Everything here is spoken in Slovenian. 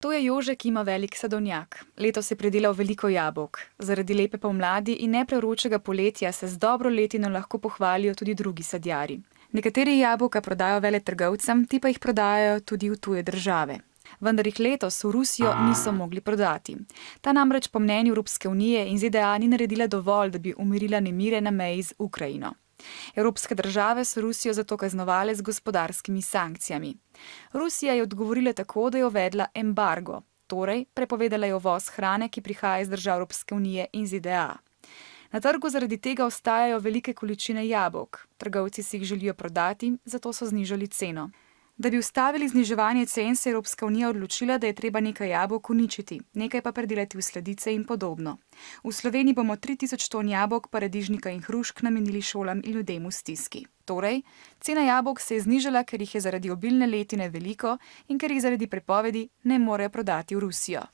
To je Jože, ki ima velik sadovnjak. Letos je pridelal veliko jabolk. Zaradi lepe pomladi in neprevročega poletja se z dobro letino lahko pohvalijo tudi drugi sadjarji. Nekateri jabolka prodajo veletrgovcem, ti pa jih prodajajo tudi v tuje države. Vendar jih letos v Rusijo niso mogli prodati. Ta namreč po mnenju Evropske unije in ZDA ni naredila dovolj, da bi umirila nemire na meji z Ukrajino. Evropske države so Rusijo zato kaznovale z gospodarskimi sankcijami. Rusija je odgovorila tako, da je uvedla embargo, torej prepovedala je uvoz hrane, ki prihaja iz držav Evropske unije in ZDA. Na trgu zaradi tega ostajajo velike količine jabolk. Trgovci si jih želijo prodati, zato so znižali ceno. Da bi ustavili zniževanje cen, se je Evropska unija odločila, da je treba nekaj jabolk uničiti, nekaj pa predelati v sladice in podobno. V Sloveniji bomo 3000 ton jabolk, paradižnika in hrušk namenili šolam in ljudem v stiski. Torej, cena jabolk se je znižala, ker jih je zaradi obilne letine veliko in ker jih zaradi prepovedi ne morejo prodati v Rusijo.